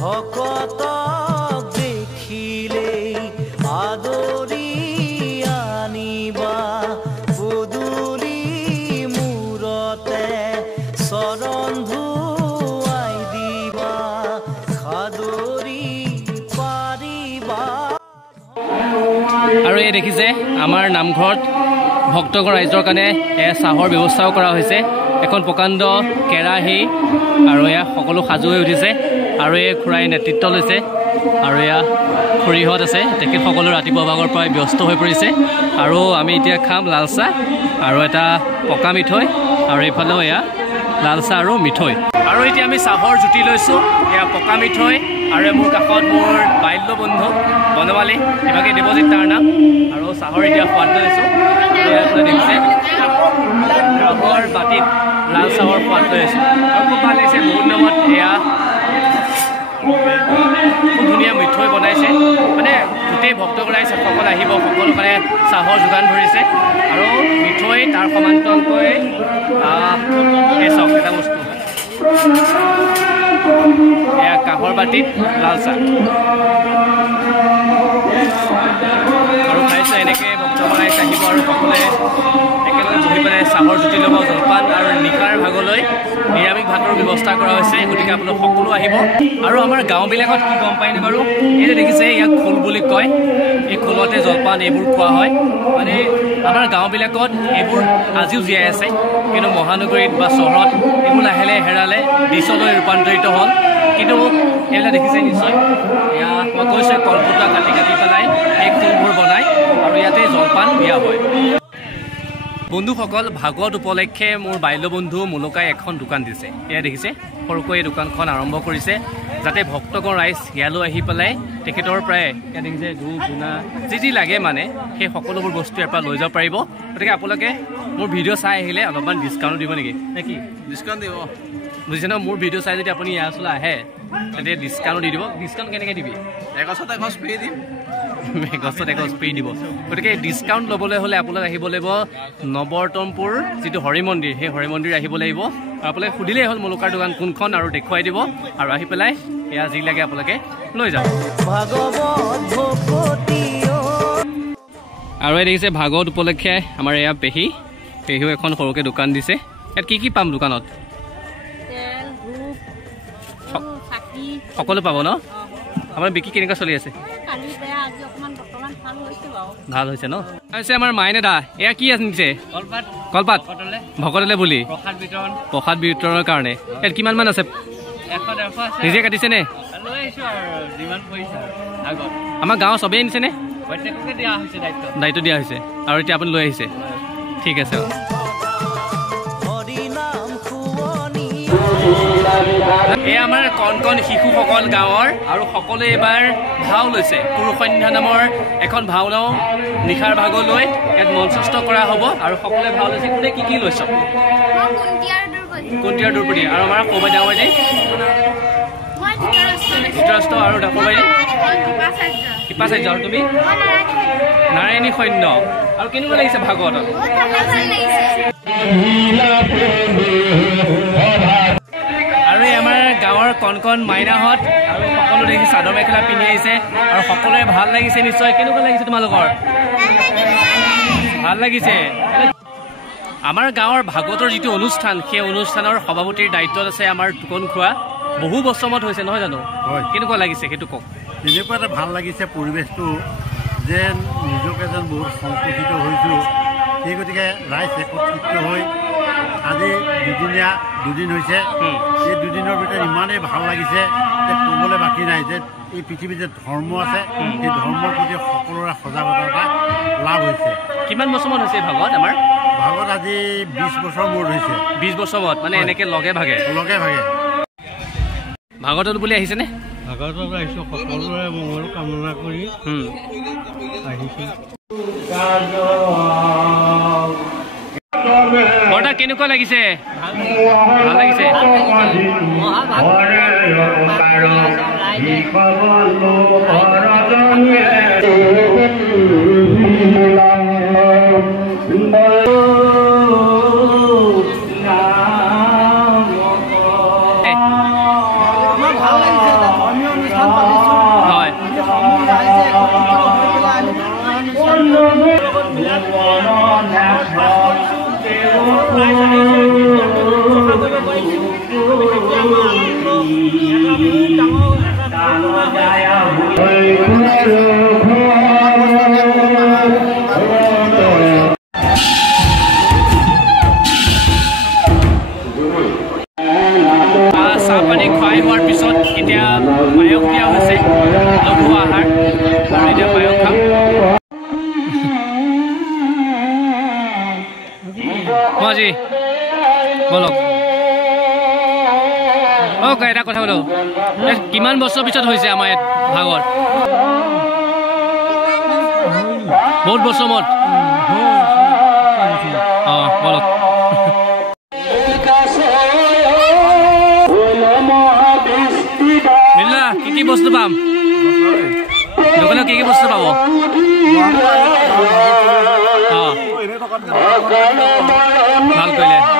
ভকতক দেখিলেই আদৰি আনিবা পদূলি মূৰতে চৰণ ধুৱাই দিবা খাদৰি পাৰিবা। আৰু এই দেখিছে আমাৰ নামঘৰত ভক্তগণ ৰাইজৰ কাৰণে চাহৰ ব্যৱস্থাও কৰা হৈছে। এখন প্ৰকাণ্ড কেৰাহী আৰু এয়া সকলো সাজু হৈ উঠিছে আৰু এই খুৰাই নেতৃত্ব লৈছে আৰু এয়া খুৰীহঁত আছে, তেখেতসকলো ৰাতিপুৱা ভাগৰ পৰাই ব্যস্ত হৈ পৰিছে। আৰু আমি এতিয়া খাম লাল চাহ আৰু এটা পকা মিঠৈ আৰু এইফালেও এয়া লাল চাহ আৰু মিঠৈ। আৰু এতিয়া আমি চাহৰ জুতি লৈছোঁ, এয়া পকা মিঠৈ আৰু মোৰ কাষত মোৰ বাল্য বন্ধু বনৱালী এভাগে দেৱজিত তাৰ নাম। আৰু চাহৰ এতিয়া সোৱাদ লৈছোঁ, দেখিছে চাহৰ বাতিত লাল চাহৰ সোৱাদ লৈ আছোঁ আৰু খুব ভাল লাগিছে। বহুত দিনত এয়া খুব ধুনীয়া মিঠৈ বনাইছে, মানে গোটেই ভক্তগৰাই সকল আহিব, সকলো কাৰণে চাহৰ যোগান ধৰিছে আৰু মিঠৈ তাৰ সমান্তৰালকৈ এই চাওক এটা বস্তু এয়া কাঁহৰ বাতিত লাল চাহ আৰু খাইছোঁ। এনেকৈ ভক্তগৰাই আহিব আৰু সকলোৱে একেলগে বহি পেলাই চাহৰ জুতি ল'ব, জলপান আৰু নিশাৰ ভাগলৈ নিৰামিষ ভাতৰ ব্যৱস্থা কৰা হৈছে। গতিকে আপোনালোক সকলো আহিব। আৰু আমাৰ গাঁওবিলাকত কি গম পায়নে বাৰু, এই যে দেখিছে ইয়াক খোল বুলি কয়, এই খোলতে জলপান এইবোৰ খোৱা হয়। মানে আমাৰ গাঁওবিলাকত এইবোৰ আজিও জীয়াই আছে, কিন্তু মহানগৰীত বা চহৰত এইবোৰ লাহে লাহে হেৰালে, ডিচলৈ ৰূপান্তৰিত হ'ল। কিন্তু এইবিলাক দেখিছে নিশ্চয়, এয়া মই কৈছোঁ কলপতা কাটি কাটি পেলাই এই খোলবোৰ বনায় আৰু ইয়াতে জলপান দিয়া হয়। বন্ধুসকল, ভাগৱত উপলক্ষে মোৰ বাল্য বন্ধু মুলকাই এখন দোকান দিছে। এয়া দেখিছে সৰুকৈ এই দোকানখন আৰম্ভ কৰিছে, যাতে ভক্তগণ ৰাইজ ইয়ালৈ আহি পেলাই তেখেতৰ প্ৰায় ইয়াত দেখিছে ধূপ ধূনা যি যি লাগে মানে সেই সকলোবোৰ বস্তু ইয়াৰ পৰা লৈ যাব পাৰিব। গতিকে আপোনালোকে মোৰ ভিডিঅ' চাই আহিলে অলপমান ডিছকাউণ্ট দিব নেকি, নে কি? ডিছকাউণ্ট দিব, বুজিছে ন? মোৰ ভিডিঅ' চাই যদি আপুনি ইয়াৰ ওচৰলৈ আহে তেতিয়া ডিছকাউণ্ট দি দিব। ডিছকাউণ্ট কেনেকৈ দিবি? এগছত এগছ ফ্ৰী দিম, এগছত এগছ ফ্ৰী দিব। গতিকে ডিছকাউণ্ট ল'বলৈ হ'লে আপোনালোক আহিব লাগিব নৱৰতমপুৰ যিটো হৰি মন্দিৰ, সেই হৰি মন্দিৰ আহিব লাগিব। আৰু আপোনালোকে সুধিলেই হ'ল মুলকাৰ দোকান কোনখন আৰু দেখুৱাই দিব আৰু আহি পেলাই এয়া যি লাগে আপোনালোকে লৈ যাব। আৰু এই দেখিছে ভাগৱত উপলক্ষে আমাৰ এয়া পেহীও এখন সৰুকৈ দোকান দিছে। ইয়াত কি কি পাম দোকানত? সকলো পাব ন? আপোনাৰ বিক্ৰী কেনেকুৱা চলি আছে? ভাল হৈছে ন? হৈছে আমাৰ মাইনে দা, এয়া কি আনিছে? কলপাত ভকতলে বুলি প্ৰসাদ বিতৰণৰ কাৰণে। ইয়াত কিমান মান আছে? নিজে কাটিছে নে? আমাৰ গাঁৱৰ চবেই আনিছে নে? দায়িত্ব দিয়া হৈছে আৰু এতিয়া আপুনি লৈ আহিছে। ঠিক আছে। এই আমাৰ কণ কণ শিশুসকল গাঁৱৰ আৰু সকলোৱে এইবাৰ ভাও লৈছে। পুৰুষসন্ধ্যা নামৰ এখন ভাওনাও নিশাৰ ভাগলৈ ইয়াত মঞ্চস্থ কৰা হ'ব আৰু সকলোৱে ভাও লৈছে। কোনে কি কি লৈছ? কুন্তিয়াৰ দ্ৰৌপদী আৰু আমাৰ সৌবাই ডাঙৰ বাইদেউ ধৃতৰাষ্ট্ৰ আৰু ডাঙৰ বাইদেউ কৃপাচাৰ্য আৰু তুমি নাৰায়ণী সৈন্য। আৰু কেনেকুৱা লাগিছে ভাগৱতত? আৰু এই আমাৰ গাঁৱৰ কণ কণ মাইনাহঁত আৰু সকলো দেখি চাদৰ মেখেলা পিন্ধি আহিছে আৰু সকলোৱে ভাল লাগিছে নিশ্চয়। কেনেকুৱা লাগিছে তোমালোকৰ? ভাল লাগিছে। আমাৰ গাঁৱৰ ভাগৱতৰ যিটো অনুষ্ঠান, সেই অনুষ্ঠানৰ সভাপতিৰ দায়িত্বত আছে আমাৰ টুকন খোৱা। বহু বছৰমত হৈছে নহয় জানো? কেনেকুৱা লাগিছে সেইটো কওক। এনেকুৱা এটা ভাল লাগিছে পৰিৱেশটো, যে নিজকে যেন বহুত সংকুচিত হৈছোঁ। সেই গতিকে ৰাইজ একত্ৰিত হৈ আজি দুদিন হৈছে। এই দুদিনৰ ভিতৰত ইমানেই ভাল লাগিছে যে ক'বলৈ বাকী নাই, যে এই পৃথিৱীত যে ধৰ্ম আছে, সেই ধৰ্মৰ প্ৰতি সকলোৰে সজাগতা এটা লাভ হৈছে। কিমান বছৰমান হৈছে ভাগৱত? আমাৰ ভাগৱত আজি 20 বছৰ মূৰত হৈছে। 20 বছৰত মানে এনেকৈ লগে ভাগে ভাগৱতত বুলি আহিছেনে? ভাগৱতত আহিছোঁ, সকলোৰে মংগল কামনা কৰি আহিছোঁ। বৰতা কেনেকুৱা লাগিছে? ভাল লাগিছে। চাহপানী খুৱাই হোৱাৰ পিছত এতিয়া পায়স দিয়া হৈছে লঘু আহাৰ আৰু এতিয়া পায়স খাম আজি বলক অ'কে এটা কথা বোলো কিমান বছৰ পিছত হৈছে আমাৰ ইয়াত ভাগৱত বহুত বছৰ মত অঁ বলক মিলা কি বস্তু পাম দোকানত কি বস্তু পাব অঁ ভাল কৰিলে